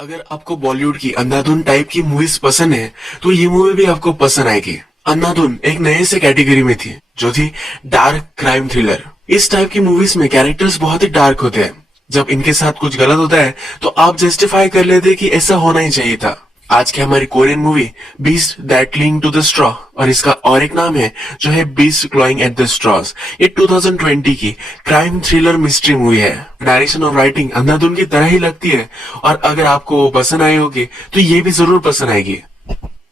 अगर आपको बॉलीवुड की अंधाधुन टाइप की मूवीज पसंद है तो ये मूवी भी आपको पसंद आएगी। अंधाधुन एक नए से कैटेगरी में थी जो थी डार्क क्राइम थ्रिलर। इस टाइप की मूवीज में कैरेक्टर्स बहुत ही डार्क होते हैं। जब इनके साथ कुछ गलत होता है तो आप जस्टिफाई कर लेते कि ऐसा होना ही चाहिए था। आज की हमारी Korean movie beast that cling to the straw, और इसका और एक नाम है जो है beast clawing at the straws. ये 2020 की क्राइम थ्रिलर मिस्ट्री मूवी है। डायरेक्शन और राइटिंग अंधाधुन की तरह ही लगती है, और अगर आपको वो पसंद आई होगी तो ये भी जरूर पसंद आएगी।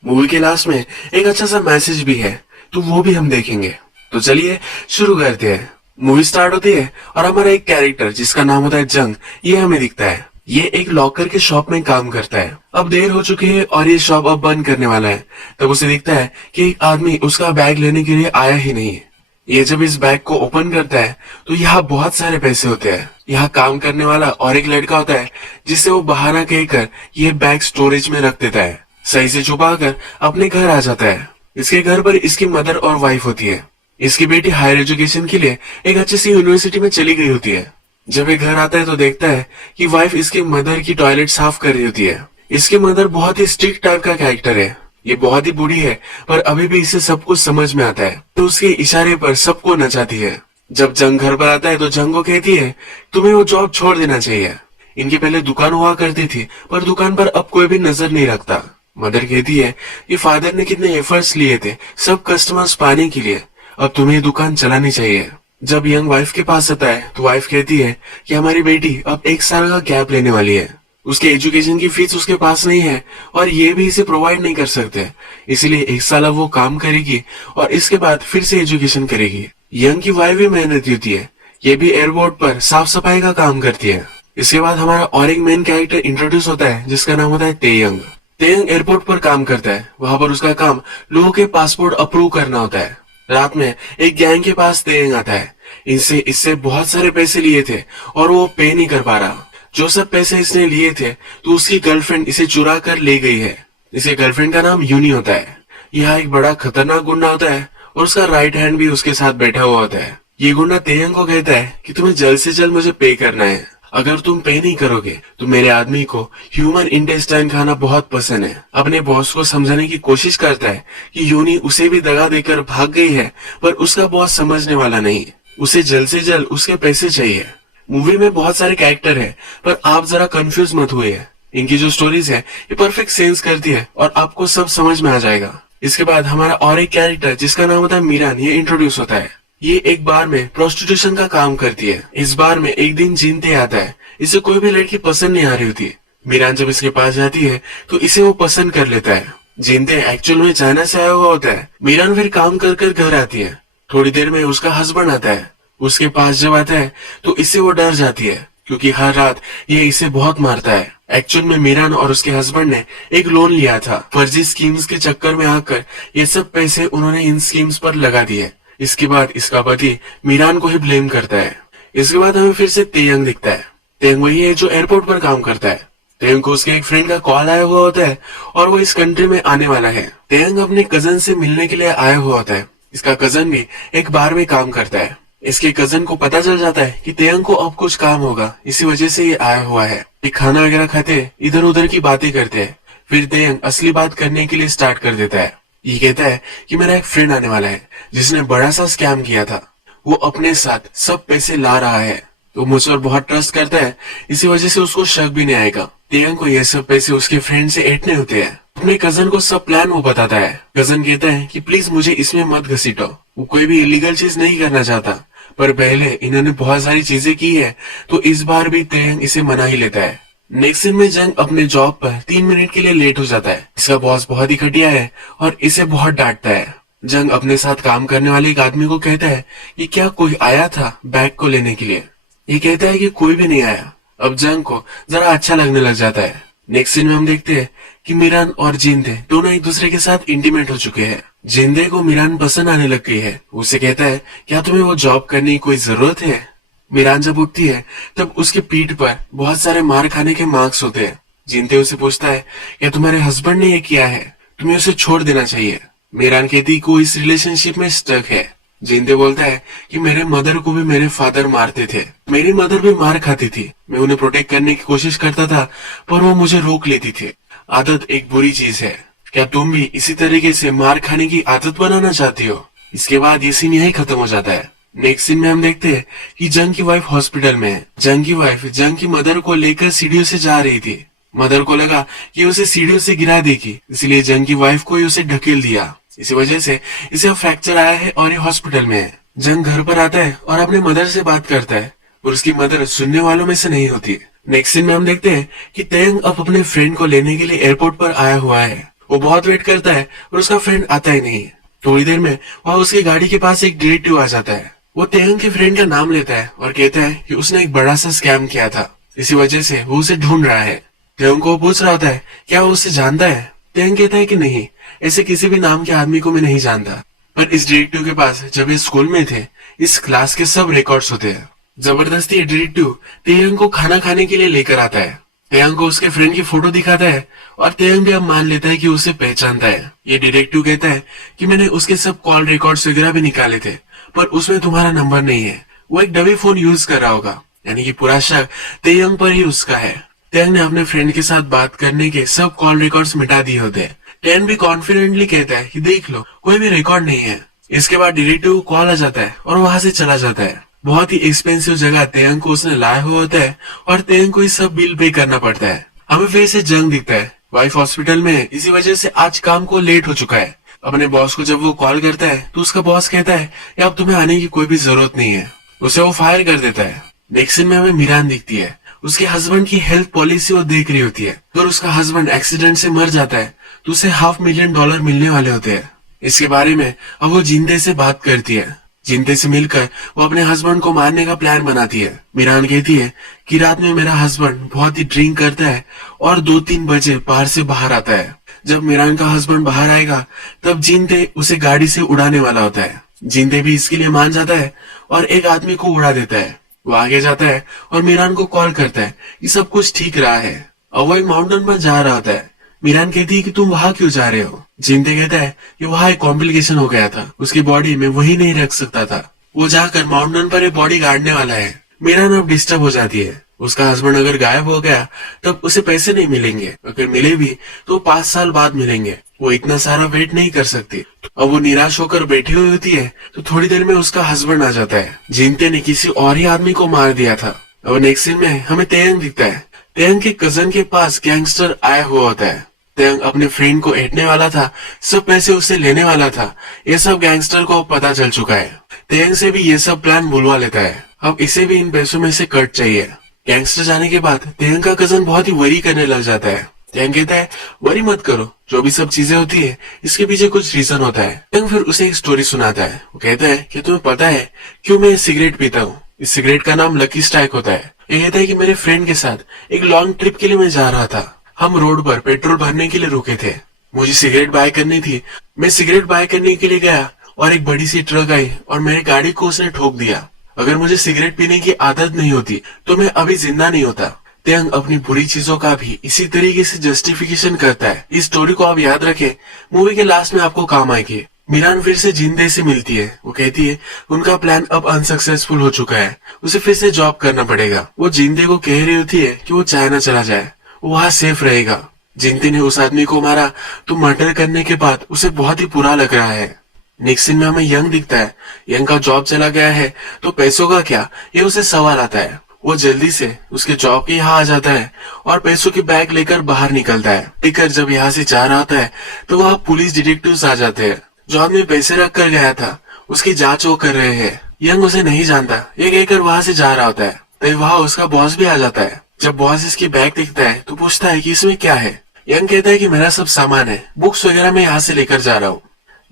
मूवी के लास्ट में एक अच्छा सा मैसेज भी है, तो वो भी हम देखेंगे। तो चलिए शुरू करते हैं। मूवी स्टार्ट होती है और हमारा एक कैरेक्टर जिसका नाम होता है जंग, ये हमें दिखता है। ये एक लॉकर के शॉप में काम करता है। अब देर हो चुकी है और ये शॉप अब बंद करने वाला है। तब उसे दिखता है कि एक आदमी उसका बैग लेने के लिए आया ही नहीं है। ये जब इस बैग को ओपन करता है तो यहाँ बहुत सारे पैसे होते हैं। यहाँ काम करने वाला और एक लड़का होता है जिससे वो बहाना कहकर ये बैग स्टोरेज में रख देता है। सही से छुपा कर अपने घर आ जाता है। इसके घर पर इसकी मदर और वाइफ होती है। इसकी बेटी हायर एजुकेशन के लिए एक अच्छी सी यूनिवर्सिटी में चली गई होती है। जब ये घर आता है तो देखता है कि वाइफ इसके मदर की टॉयलेट साफ कर रही होती है। इसकी मदर बहुत ही स्ट्रिक्ट टाइप का कैरेक्टर है। ये बहुत ही बूढ़ी है पर अभी भी इसे सब कुछ समझ में आता है, तो उसके इशारे पर सबको नचाती है। जब जंग घर पर आता है तो जंग को कहती है तुम्हें वो जॉब छोड़ देना चाहिए। इनकी पहले दुकान हुआ करती थी पर दुकान पर अब कोई भी नजर नहीं रखता। मदर कहती है कि फादर ने कितने एफर्ट्स लिए थे सब कस्टमर्स पाने के लिए, अब तुम्हें दुकान चलानी चाहिए। जब यंग वाइफ के पास आता है तो वाइफ कहती है कि हमारी बेटी अब 1 साल का गैप लेने वाली है। उसके एजुकेशन की फीस उसके पास नहीं है और ये भी इसे प्रोवाइड नहीं कर सकते, इसलिए 1 साल अब वो काम करेगी और इसके बाद फिर से एजुकेशन करेगी। यंग की वाइफ भी मेहनती होती है। ये भी एयरपोर्ट पर साफ सफाई का काम करती है। इसके बाद हमारा और एक मेन कैरेक्टर इंट्रोड्यूस होता है जिसका नाम होता है तेयंग। तेयंग एयरपोर्ट पर काम करता है। वहां पर उसका काम लोगों के पासपोर्ट अप्रूव करना होता है। रात में एक गैंग के पास तेयंग आता है। इससे बहुत सारे पैसे लिए थे और वो पे नहीं कर पा रहा। जो सब पैसे इसने लिए थे तो उसकी गर्लफ्रेंड इसे चुरा कर ले गई है। इसके गर्लफ्रेंड का नाम यूनी होता है। यह एक बड़ा खतरनाक गुंडा होता है और उसका राइट हैंड भी उसके साथ बैठा हुआ होता है। ये गुंडा तेयंग को कहता है कि तुम्हें जल्द से जल्द मुझे पे करना है। अगर तुम पे नहीं करोगे तो मेरे आदमी को ह्यूमन इंटेस्टाइन खाना बहुत पसंद है। अपने बॉस को समझाने की कोशिश करता है कि यूनी उसे भी दगा देकर भाग गई है, पर उसका बॉस समझने वाला नहीं। उसे जल्द से जल्द उसके पैसे चाहिए। मूवी में बहुत सारे कैरेक्टर है पर आप जरा कंफ्यूज मत हुए। इनकी जो स्टोरीज है ये परफेक्ट सेंस करती है और आपको सब समझ में आ जाएगा। इसके बाद हमारा और एक कैरेक्टर जिसका नाम होता है मीरान, ये इंट्रोड्यूस होता है। ये एक बार में प्रोस्टिट्यूशन का काम करती है। इस बार में एक दिन जीनते आता है। इसे कोई भी लड़की पसंद नहीं आ रही होती। मीरान जब इसके पास जाती है तो इसे वो पसंद कर लेता है। जीनते एक्चुअल में चाइना से आया हुआ होता है। मीरान फिर काम कर कर घर आती है। थोड़ी देर में उसका हस्बैंड आता है। उसके पास जब आता है तो इससे वो डर जाती है क्योंकि हर रात ये इसे बहुत मारता है। एक्चुअल में मीरान और उसके हस्बैंड ने एक लोन लिया था। फर्जी स्कीम्स के चक्कर में आकर ये सब पैसे उन्होंने इन स्कीम्स पर लगा दिए। इसके बाद इसका पति मीरान को ही ब्लेम करता है। इसके बाद हमें फिर से तेयंग दिखता है। तेयंग वही है जो एयरपोर्ट पर काम करता है। तेयंग को उसके एक फ्रेंड का कॉल आया हुआ होता है और वो इस कंट्री में आने वाला है। तेयंग अपने कजन से मिलने के लिए आया हुआ होता है। इसका कजन भी एक बार में काम करता है। इसके कजन को पता चल जाता है कि तेयंग को अब कुछ काम होगा, इसी वजह से ये आया हुआ है। ये खाना वगैरह खाते इधर उधर की बातें करते हैं। फिर तेयंग असली बात करने के लिए स्टार्ट कर देता है। ये कहता है कि मेरा एक फ्रेंड आने वाला है जिसने बड़ा सा स्कैम किया था। वो अपने साथ सब पैसे ला रहा है, तो मुझ पर बहुत ट्रस्ट करता है, इसी वजह से उसको शक भी नहीं आएगा। तेयंग को ये सब पैसे उसके फ्रेंड से ऐंठने होते हैं। अपने कजन को सब प्लान वो बताता है। कजन कहता है कि प्लीज मुझे इसमें मत घसीटो। वो कोई भी इलीगल चीज नहीं करना चाहता, पर पहले इन्होंने बहुत सारी चीजें की है तो इस बार भी तेयंग इसे मना ही लेता है। नेक्स्ट सीन में जंग अपने जॉब पर 3 मिनट के लिए लेट हो जाता है। इसका बॉस बहुत ही घटिया है और इसे बहुत डांटता है। जंग अपने साथ काम करने वाले एक आदमी को कहता है कि क्या कोई आया था बैग को लेने के लिए। ये कहता है कि कोई भी नहीं आया। अब जंग को जरा अच्छा लगने लग जाता है। नेक्स्ट सीन में हम देखते हैं कि मीरान और जिंदे दोनों एक दूसरे के साथ इंटीमेट हो चुके हैं। जिंदे को मीरान पसंद आने लग गई है। उसे कहता है क्या तुम्हें वो जॉब करने की कोई जरूरत है। मीरान जब उठती है तब उसके पीठ पर बहुत सारे मार खाने के मार्क्स होते हैं। जिंदे उसे पूछता है क्या तुम्हारे हस्बैंड ने ये किया है, तुम्हें उसे छोड़ देना चाहिए। मीरान कहती कि वो इस रिलेशनशिप में स्टक है। जिंदे बोलता है कि मेरे मदर को भी मेरे फादर मारते थे, मेरी मदर भी मार खाती थी, मैं उन्हें प्रोटेक्ट करने की कोशिश करता था पर वो मुझे रोक लेती थी। आदत एक बुरी चीज है, क्या तुम भी इसी तरीके से मार खाने की आदत बनाना चाहती हो? इसके बाद ये सीन यही खत्म हो जाता है। नेक्स्ट सीन में हम देखते हैं कि जंग की वाइफ हॉस्पिटल में है। जंग की वाइफ जंग की मदर को लेकर सीढ़ियों से जा रही थी। मदर को लगा कि उसे सीढ़ियों से गिरा देगी, इसलिए जंग की वाइफ को उसे ढकेल दिया। इसी वजह से इसे फ्रैक्चर आया है और ये हॉस्पिटल में है। जंग घर पर आता है और अपने मदर से बात करता है और उसकी मदर सुनने वालों में से नहीं होती। नेक्स्ट सीन में हम देखते हैं कि तेयंग अब अपने फ्रेंड को लेने के लिए एयरपोर्ट पर आया हुआ है। वो बहुत वेट करता है और उसका फ्रेंड आता ही नहीं। थोड़ी देर में वहाँ उसकी गाड़ी के पास एक डिटेक्टिव आ जाता है। वो तेयंग के फ्रेंड का नाम लेता है और कहता है कि उसने एक बड़ा सा स्कैम किया था, इसी वजह से वो उसे ढूंढ रहा है। तेयंग को पूछ रहा होता है क्या वो उसे जानता है। तेयंग कहता है कि नहीं, ऐसे किसी भी नाम के आदमी को मैं नहीं जानता। पर इस डिटेक्टिव के पास जब ये स्कूल में थे, इस क्लास के सब रिकॉर्ड्स होते हैं। जबरदस्ती ये डिटेक्टिव तेयंग को खाना खाने के लिए लेकर आता है। तेयंग को उसके फ्रेंड की फोटो दिखाता है और तेयंग भी अब मान लेता है कि उसे पहचानता है। ये डिटेक्टिव कहता है कि मैंने उसके सब कॉल रिकॉर्ड्स वगैरह भी निकाले थे, पर उसमें तुम्हारा नंबर नहीं है। वो एक डमी फोन यूज कर रहा होगा, यानी कि पूरा शक तेयंग पर ही उसका है। तेयंग ने अपने फ्रेंड के साथ बात करने के सब कॉल रिकॉर्ड्स मिटा दिए होते हैं। टेन भी कॉन्फिडेंटली कहता है कि देख लो, कोई भी रिकॉर्ड नहीं है। इसके बाद डिटेक्टिव कॉल आ जाता है और वहां से चला जाता है। बहुत ही एक्सपेंसिव जगह तेयंग को उसने लाया हुआ होता है और तेयंग को ये सब बिल पे करना पड़ता है। हमें फिर से जंग दिखता है, वाइफ हॉस्पिटल में है, इसी वजह से आज काम को लेट हो चुका है। अपने बॉस को जब वो कॉल करता है तो उसका बॉस कहता है कि अब तुम्हें आने की कोई भी जरूरत नहीं है, उसे वो फायर कर देता है। नेक्स्ट सीन में हमें मीरान दिखती है। उसके हस्बैंड की हेल्थ पॉलिसी वो देख रही होती है। अगर उसका हस्बैंड एक्सीडेंट से मर जाता है तो उसे $500,000 मिलने वाले होते हैं। इसके बारे में अब वो जिंदे से बात करती है। जिंदे से मिलकर वो अपने हस्बैंड को मारने का प्लान बनाती है। मीरान कहती है कि रात में मेरा हस्बैंड बहुत ही ड्रिंक करता है और 2-3 बजे बाहर से बाहर आता है। जब मीरान का हस्बैंड बाहर आएगा तब जिंदे उसे गाड़ी से उड़ाने वाला होता है। जिंदे भी इसके लिए मान जाता है और एक आदमी को उड़ा देता है। वो आगे जाता है और मीरान को कॉल करता है कि सब कुछ ठीक रहा है। अब वो एक माउंटेन पर जा रहा होता है। मीरान कहती है कि तुम वहां क्यों जा रहे हो। जिंदे कहता है कि वहां एक कॉम्प्लिकेशन हो गया था, उसकी बॉडी में वही नहीं रख सकता था। वो जाकर माउंटेन पर एक बॉडी गाड़ने वाला है। मीरान अब डिस्टर्ब हो जाती है। उसका हस्बैंड अगर गायब हो गया तब उसे पैसे नहीं मिलेंगे, अगर मिले भी तो 5 साल बाद मिलेंगे। वो इतना सारा वेट नहीं कर सकती। अब वो निराश होकर बैठी हुई होती है तो थोड़ी देर में उसका हस्बैंड आ जाता है। जिंते ने किसी और ही आदमी को मार दिया था। अब नेक्स्ट सीन में हमें तेयंग दिखता है। तेयंग के कजन के पास गैंगस्टर आया हुआ होता है। तेयंग अपने फ्रेंड को एटने वाला था, सब पैसे उससे लेने वाला था। ये सब गैंगस्टर को पता चल चुका है। तेयंग से भी ये सब प्लान बुलवा लेता है। अब इसे भी इन पैसों में से कट चाहिए। गैंगस्टर जाने के बाद तेयंग का कजन बहुत ही वरी करने लग जाता है। तेयंग कहता है वरी मत करो, जो भी सब चीजें होती है इसके पीछे कुछ रीजन होता है। तेयंग फिर उसे एक स्टोरी सुनाता है। वो कहता है कि तुम्हें पता है क्यों मैं सिगरेट पीता हूँ? इस सिगरेट का नाम लकी स्ट्राइक होता है। ये कहता है कि मेरे फ्रेंड के साथ एक लॉन्ग ट्रिप के लिए मैं जा रहा था। हम रोड पर पेट्रोल भरने के लिए रुके थे। मुझे सिगरेट बाय करनी थी। मैं सिगरेट बाय करने के लिए गया और एक बड़ी सी ट्रक आई और मेरी गाड़ी को उसने ठोक दिया। अगर मुझे सिगरेट पीने की आदत नहीं होती तो मैं अभी जिंदा नहीं होता। तेयंग अपनी बुरी चीजों का भी इसी तरीके से जस्टिफिकेशन करता है। इस स्टोरी को आप याद रखें, मूवी के लास्ट में आपको काम आएगी। मीरान फिर से जिंदे से मिलती है। वो कहती है उनका प्लान अब अनसक्सेसफुल हो चुका है, उसे फिर से जॉब करना पड़ेगा। वो जिंदे को कह रही होती है कि वो चाइना चला जाए, वो वहाँ सेफ रहेगा। जिंदे ने उस आदमी को मारा तो मर्डर करने के बाद उसे बहुत ही बुरा लग रहा है। नेक्स्ट सीन में हमें यंग दिखता है। यंग का जॉब चला गया है तो पैसों का क्या, ये उसे सवाल आता है। वो जल्दी से उसके जॉब के यहाँ आ जाता है और पैसों की बैग लेकर बाहर निकलता है। टिकर जब यहाँ से जा रहा होता है तो वहाँ पुलिस डिटेक्टिव्स आ जाते हैं। जो आदमी पैसे रख कर गया था उसकी जांच वो कर रहे हैं। यंग उसे नहीं जानता, ये कहकर वहां से जा रहा होता है। तो वहाँ उसका बॉस भी आ जाता है। जब बॉस इसकी बैग देखता है तो पूछता है कि इसमें क्या है। यंग कहता है कि मेरा सब सामान है, बुक्स वगैरह मैं यहाँ से लेकर जा रहा हूँ।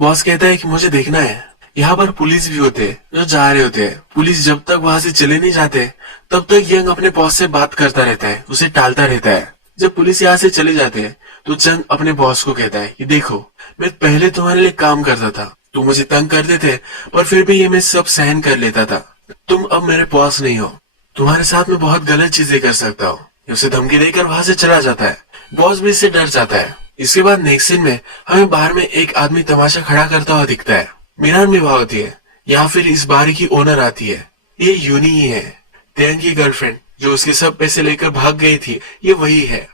बॉस कहता है कि मुझे देखना है। यहाँ पर पुलिस भी होते हैं जो जा रहे होते हैं। पुलिस जब तक वहां से चले नहीं जाते तब तक यंग अपने बॉस से बात करता रहता है, उसे टालता रहता है। जब पुलिस यहाँ से चले जाते हैं तो जंग अपने बॉस को कहता है कि देखो, मैं पहले तुम्हारे लिए काम करता था, तुम मुझे तंग करते थे पर फिर भी ये मैं सब सहन कर लेता था। तुम अब मेरे बॉस नहीं हो, तुम्हारे साथ मैं बहुत गलत चीजें कर सकता हूँ। उसे धमकी देकर वहां से चला जाता है। बॉस भी इससे डर जाता है। इसके बाद नेक्स्ट सीन में हमें बाहर में एक आदमी तमाशा खड़ा करता हुआ दिखता है। मीरान भी वहां होती है। या फिर इस बार की ओनर आती है। ये यूनी ही है, तेयंग की गर्लफ्रेंड जो उसके सब पैसे लेकर भाग गई थी, ये वही है।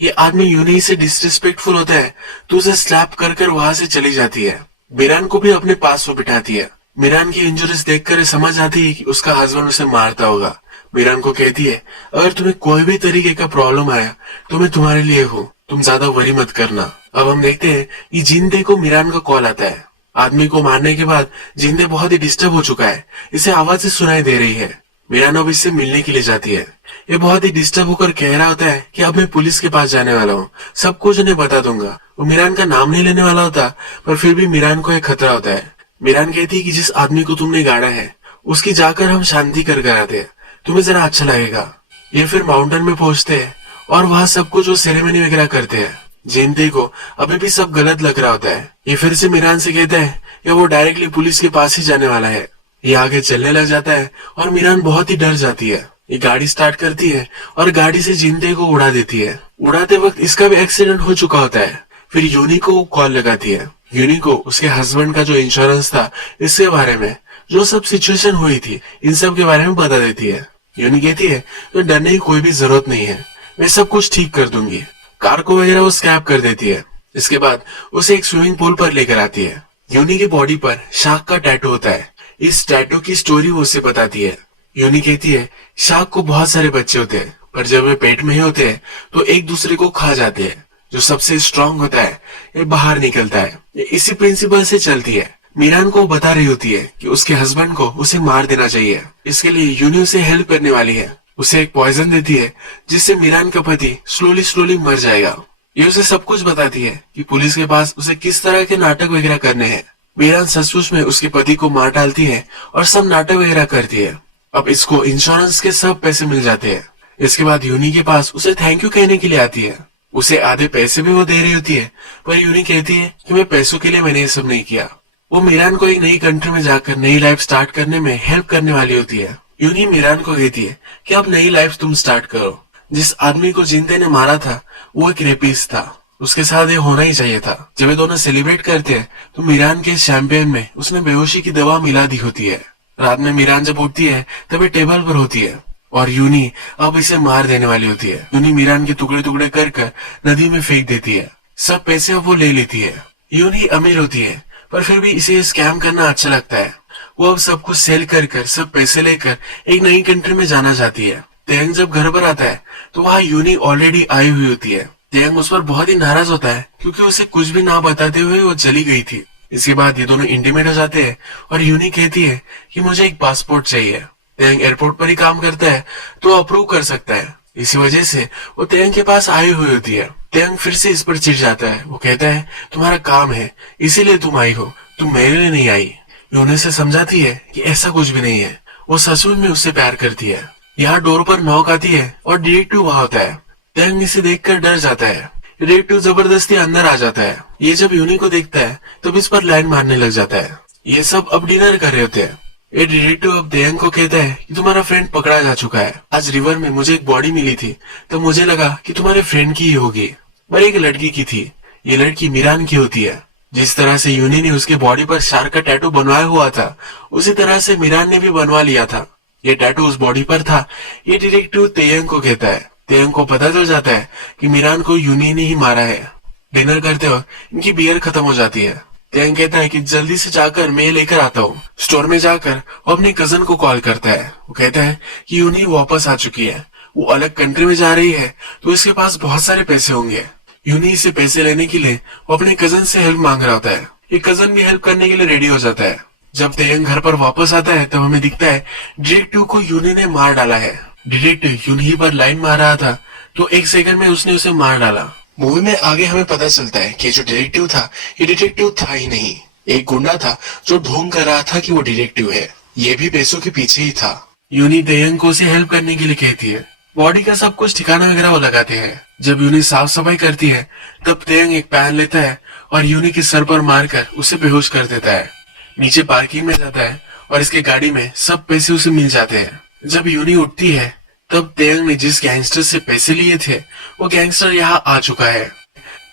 ये आदमी यूनी से डिसरिस्पेक्टफुल होता है तो उसे स्लैप कर कर वहां से चली जाती है। मिरान को भी अपने पास वो बिठाती है। मिरान की इंजरीज देखकर समझ आती है कि उसका हस्बैंड उसे मारता होगा। मिरान को कहती है, अगर तुम्हें कोई भी तरीके का प्रॉब्लम आया तो मैं तुम्हारे लिए हूँ, तुम ज्यादा वरी मत करना। अब हम देखते हैं कि जिंदे को मिरान का कॉल आता है। आदमी को मारने के बाद जिंदे बहुत ही डिस्टर्ब हो चुका है, इसे आवाज सुनाई दे रही है। मिरान अब इससे मिलने के लिए जाती है। ये बहुत ही डिस्टर्ब होकर कह रहा होता है कि अब मैं पुलिस के पास जाने वाला हूँ, सब कुछ उन्हें बता दूंगा। वो मिरान का नाम नहीं लेने वाला होता, पर फिर भी मिरान को एक खतरा होता है। मिरान कहती है कि जिस आदमी को तुमने गाड़ा है उसकी जाकर हम शांति कर आते हैं, तुम्हें जरा अच्छा लगेगा। ये फिर माउंटेन में पहुंचते हैं और वहाँ सब कुछ वो सेरेमनी वगैरह करते हैं। जेनते को अभी भी सब गलत लग रहा होता है। ये फिर से मिरान से कहता है कि वो डायरेक्टली पुलिस के पास ही जाने वाला है। ये आगे चलने लग जाता है और मिरान बहुत ही डर जाती है। ये गाड़ी स्टार्ट करती है और गाड़ी से जिंदे को उड़ा देती है। उड़ाते वक्त इसका भी एक्सीडेंट हो चुका होता है। फिर यूनी को कॉल लगाती है। यूनी को उसके हस्बैंड का जो इंश्योरेंस था इसके बारे में, जो सब सिचुएशन हुई थी, इन सब के बारे में बता देती है। यूनी कहती है तो डरने की कोई भी जरूरत नहीं है, मैं सब कुछ ठीक कर दूंगी। कार को वगैरह वो स्क्रैप कर देती है। इसके बाद उसे एक स्विमिंग पूल पर लेकर आती है। यूनी की बॉडी पर शार्क का टैटू होता है। इस टैटू की स्टोरी वो उसे बताती है। यूनी कहती है शार्क को बहुत सारे बच्चे होते हैं, पर जब वे पेट में ही होते हैं तो एक दूसरे को खा जाते हैं। जो सबसे स्ट्रांग होता है ये बाहर निकलता है। ये इसी प्रिंसिपल से चलती है। मिरान को बता रही होती है कि उसके हस्बैंड को उसे मार देना चाहिए। इसके लिए यूनी उसे हेल्प करने वाली है। उसे एक पॉइजन देती है जिससे मिरान का पति स्लोली स्लोली मर जाएगा। ये उसे सब कुछ बताती है कि पुलिस के पास उसे किस तरह के नाटक वगैरह करने हैं। मिरान सचमुच में उसके पति को मार डालती है और सब नाटक वगैरह करती है। अब इसको इंश्योरेंस के सब पैसे मिल जाते हैं। इसके बाद यूनी के पास उसे थैंक यू कहने के लिए आती है। उसे आधे पैसे भी वो दे रही होती है, पर यूनी कहती है कि मैं पैसों के लिए मैंने ये सब नहीं किया। वो मिरान को एक नई कंट्री में जाकर नई लाइफ स्टार्ट करने में हेल्प करने वाली होती है। यूनी मिरान को कहती है कि अब नई लाइफ तुम स्टार्ट करो। जिस आदमी को जिंदे ने मारा था वो एक रेपिस्ट था, उसके साथ ये होना ही चाहिए था। जब ये दोनों सेलिब्रेट करते हैं तो मिरान के शैंपेन में उसने बेहोशी की दवा मिला दी होती है। रात में मिरान जब उठती है तब ये टेबल पर होती है और यूनी अब इसे मार देने वाली होती है। यूनी मिरान के टुकड़े टुकड़े कर नदी में फेंक देती है। सब पैसे अब वो ले लेती है। यूनी अमीर होती है, पर फिर भी इसे स्कैम करना अच्छा लगता है। वो अब सब कुछ सेल कर सब पैसे लेकर एक नई कंट्री में जाना चाहती है। तेयंग जब घर पर आता है तो वहाँ यूनी ऑलरेडी आई हुई होती है। तेयंग उस पर बहुत ही नाराज होता है क्योंकि उसे कुछ भी ना बताते हुए वो चली गई थी। इसके बाद ये दोनों इंटीमेट हो जाते हैं और यूनी कहती है कि मुझे एक पासपोर्ट चाहिए। तेयंग एयरपोर्ट पर ही काम करता है तो अप्रूव कर सकता है। इसी वजह से वो तेयंग के पास आई हुई होती है। तेयंग फिर से इस पर चिढ़ जाता है। वो कहता है तुम्हारा काम है इसीलिए तुम आई हो, तुम मेरे लिए नहीं आई। यूनी से समझाती है कि ऐसा कुछ भी नहीं है, वो सचमुच में उससे प्यार करती है। यहाँ डोर पर नॉक आती है और डिटेक्टिव वहाँ होता है। तेयंग इसे देखकर डर जाता है। डिटेक्टिव जबरदस्ती अंदर आ जाता है। ये जब यूनी को देखता है तब इस पर लाइन मारने लग जाता है। ये सब अब डिनर कर रहे होते हैं। ये डिटेक्टिव अब तेयंग को कहता है कि तुम्हारा फ्रेंड पकड़ा जा चुका है। आज रिवर में मुझे एक बॉडी मिली थी तो मुझे लगा कि तुम्हारे फ्रेंड की ही होगी, पर एक लड़की की थी। ये लड़की मिरान की होती है। जिस तरह से यूनी ने उसके बॉडी पर शार्क का टैटू बनवाया हुआ था उसी तरह से मिरान ने भी बनवा लिया था। ये टैटू उस बॉडी पर था। ये डिटेक्टिव तेयंग को कहता है। तेयंग को पता चल जाता है कि मिरान को यूनी ने ही मारा है। डिनर करते वक्त इनकी बियर खत्म हो जाती है। तेयंग कहता है कि जल्दी से जाकर मैं लेकर आता हूँ। स्टोर में जाकर वो अपने कजन को कॉल करता है। वो कहता है कि यूनी वापस आ चुकी है, वो अलग कंट्री में जा रही है तो इसके पास बहुत सारे पैसे होंगे। यूनी से पैसे लेने के लिए वो अपने कजन से हेल्प मांग रहा होता है। ये कजन भी हेल्प करने के लिए रेडी हो जाता है। जब तेयंग घर पर वापस आता है तब हमें दिखता है डिटेक्टिव को यूनी ने मार डाला है। डिटेक्टिव यूनी पर लाइन मार रहा था तो एक सेकंड में उसने उसे मार डाला। मूवी में आगे हमें पता चलता है कि जो डिटेक्टिव था ये डिटेक्टिव था ही नहीं, एक गुंडा था जो ढूंढ कर रहा था कि वो डिटेक्टिव है। ये भी पैसों के पीछे ही था। यूनी तेयंग को उसे हेल्प करने के लिए कहती है। बॉडी का सब कुछ ठिकाना वगैरह वो लगाते हैं। जब यूनी साफ सफाई करती है तब तेयंग एक पैन लेता है और यूनी के सर पर मारकर उसे बेहोश कर देता है। नीचे पार्किंग में जाता है और इसके गाड़ी में सब पैसे उसे मिल जाते हैं। जब यूनी उठती है तब तेयंग ने जिस गैंगस्टर से पैसे लिए थे वो गैंगस्टर यहाँ आ चुका है।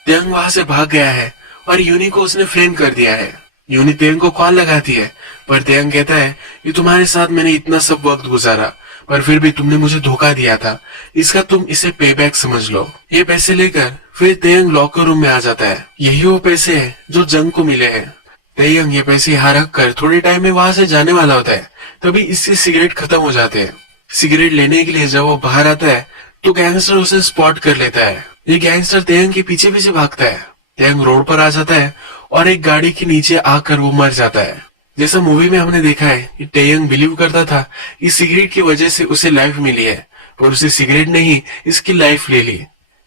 तेयंग वहां से भाग गया है और यूनी को उसने फ्रेम कर दिया है। यूनी तेयंग को कॉल लगाती है, पर तेयंग कहता है कि तुम्हारे साथ मैंने इतना सब वक्त गुजारा, पर फिर भी तुमने मुझे धोखा दिया था, इसका तुम इसे पेबैक समझ लो। ये पैसे लेकर फिर तेयंग लॉकर रूम में आ जाता है। यही वो पैसे हैं जो जंग को मिले हैं। तेयंग ये पैसे यहाँ रख कर थोड़े टाइम में वहां से जाने वाला होता है, तभी इसके सिगरेट खत्म हो जाते हैं। सिगरेट लेने के लिए जब वो बाहर आता है तो गैंगस्टर उसे स्पॉट कर लेता है। ये गैंगस्टर तेयंग के पीछे पीछे भागता है। तेयंग रोड पर आ जाता है और एक गाड़ी के नीचे आकर वो मर जाता है। जैसा मूवी में हमने देखा है कि तेयंग बिलीव करता था कि सिगरेट की वजह से उसे लाइफ मिली है, पर उसे सिगरेट नहीं इसकी लाइफ ले ली।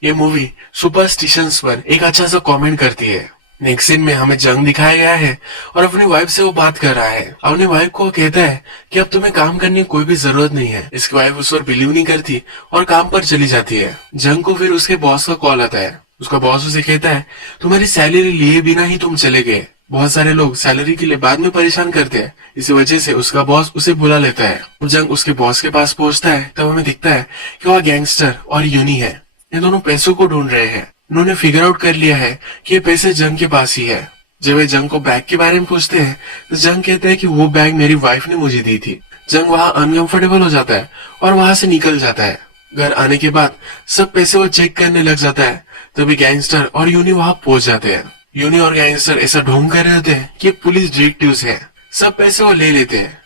ये मूवी सुपरस्टिशंस पर एक अच्छा सा कमेंट करती है। नेक्स्ट सीन में हमें जंग दिखाया गया है और अपनी वाइफ से वो बात कर रहा है। अपनी वाइफ को कहता है कि अब तुम्हें काम करने की कोई भी जरूरत नहीं है। इसकी वाइफ उस पर बिलीव नहीं करती और काम पर चली जाती है। जंग को फिर उसके बॉस का कॉल आता है। उसका बॉस उसे कहता है तुम्हारी सैलरी लिए बिना ही तुम चले गए। बहुत सारे लोग सैलरी के लिए बाद में परेशान करते हैं, इसी वजह से उसका बॉस उसे बुला लेता है। जंग उसके बॉस के पास पहुंचता है तब हमें दिखता है कि वह गैंगस्टर और यूनी है। ये दोनों पैसों को ढूंढ रहे हैं। उन्होंने फिगर आउट कर लिया है कि ये पैसे जंग के पास ही है। जब वे जंग को बैग के बारे में पूछते हैं तो जंग कहता है कि वो बैग मेरी वाइफ ने मुझे दी थी। जंग वहाँ अनकंफर्टेबल हो जाता है और वहां से निकल जाता है। घर आने के बाद सब पैसे वो चेक करने लग जाता है, तभी गैंगस्टर और यूनी वहां पहुंच जाते हैं। यूनी और गैंगस्टर ऐसा ढोंग कर रहे होते हैं कि पुलिस डिटेक्टिव्स हैं। सब पैसे वो ले लेते हैं।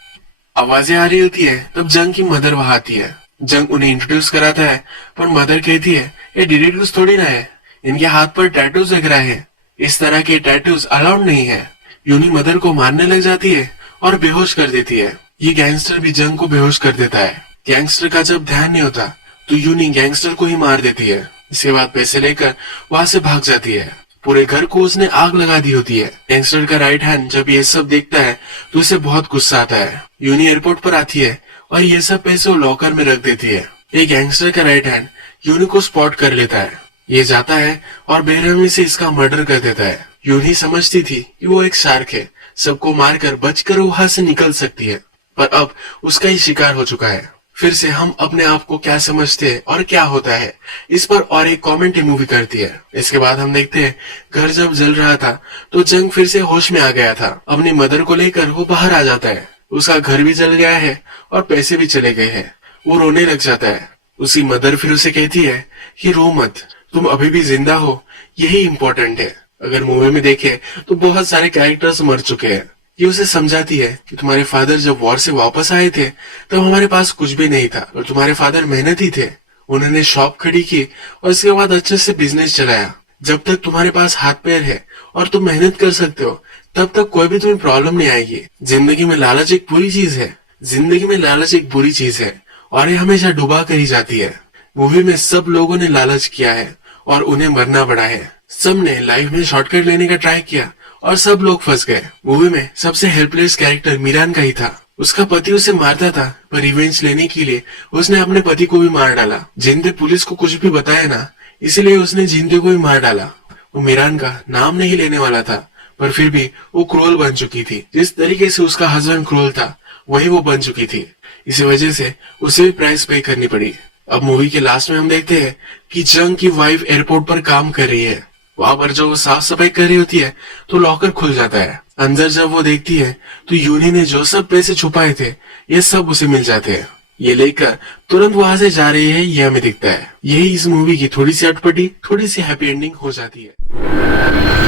आवाजें आ रही होती है तब जंग की मदर वहां आती है। जंग उन्हें इंट्रोड्यूस कराता है, पर मदर कहती है ये डिटेक्टिव्स थोड़ी ना है, इनके हाथ पर टैटूज दिख रहे हैं, इस तरह के टैटूज अलाउड नहीं है। यूनी मदर को मारने लग जाती है और बेहोश कर देती है। ये गैंगस्टर भी जंग को बेहोश कर देता है। गैंगस्टर का जब ध्यान नहीं होता तो यूनी गैंगस्टर को ही मार देती है। इसके बाद पैसे लेकर वहां से भाग जाती है। पूरे घर को उसने आग लगा दी होती है। गैंगस्टर का राइट हैंड जब ये सब देखता है तो उसे बहुत गुस्सा आता है। यूनी एयरपोर्ट पर आती है और ये सब पैसे वो लॉकर में रख देती है। ये गैंगस्टर का राइट हैंड यूनी को स्पॉट कर लेता है। ये जाता है और बेरहमी से इसका मर्डर कर देता है। यूनी समझती थी कि वो एक शार्क है, सबको मारकर बचकर वहां से निकल सकती है, पर अब उसका ही शिकार हो चुका है। फिर से हम अपने आप को क्या समझते हैं और क्या होता है, इस पर और एक कमेंट्री मूवी करती है। इसके बाद हम देखते हैं घर जब जल रहा था तो जंग फिर से होश में आ गया था। अपनी मदर को लेकर वो बाहर आ जाता है। उसका घर भी जल गया है और पैसे भी चले गए हैं। वो रोने लग जाता है। उसकी मदर फिर उसे कहती है कि रो मत, तुम अभी भी जिंदा हो, यही इम्पोर्टेंट है। अगर मूवी में देखे तो बहुत सारे कैरेक्टर्स मर चुके हैं। ये उसे समझाती है कि तुम्हारे फादर जब वॉर से वापस आए थे तब हमारे पास कुछ भी नहीं था, और तुम्हारे फादर मेहनती थे। उन्होंने शॉप खड़ी की और इसके बाद अच्छे से बिजनेस चलाया। जब तक तुम्हारे पास हाथ पैर है और तुम मेहनत कर सकते हो तब तक कोई भी तुम्हें प्रॉब्लम नहीं आएगी। जिंदगी में लालच एक बुरी चीज है। जिंदगी में लालच एक बुरी चीज है और ये हमेशा डुबा कर ही जाती है। मूवी में सब लोगों ने लालच किया है और उन्हें मरना पड़ा है। सब ने लाइफ में शॉर्टकट लेने का ट्राई किया और सब लोग फंस गए। मूवी में सबसे हेल्पलेस कैरेक्टर मीरान का ही था। उसका पति उसे मारता था, पर रिवेंज लेने के लिए उसने अपने पति को भी मार डाला। जिंदे पुलिस को कुछ भी बताया ना, इसलिए उसने जिंदे को भी मार डाला। वो मीरान का नाम नहीं लेने वाला था, पर फिर भी वो क्रूअल बन चुकी थी। जिस तरीके से उसका हस्बैंड क्रूअल था वही वो बन चुकी थी। इसी वजह से उसे भी प्राइस पे करनी पड़ी। अब मूवी के लास्ट में हम देखते हैं कि जंग की वाइफ एयरपोर्ट पर काम कर रही है। वहां पर जब वो साफ सफाई कर रही होती है तो लॉकर खुल जाता है। अंदर जब वो देखती है तो यूनी ने जो सब पैसे छुपाए थे ये सब उसे मिल जाते हैं। ये लेकर तुरंत वहां से जा रही है, ये हमें दिखता है। यही इस मूवी की थोड़ी सी अटपटी, थोड़ी सी हैप्पी एंडिंग हो जाती है।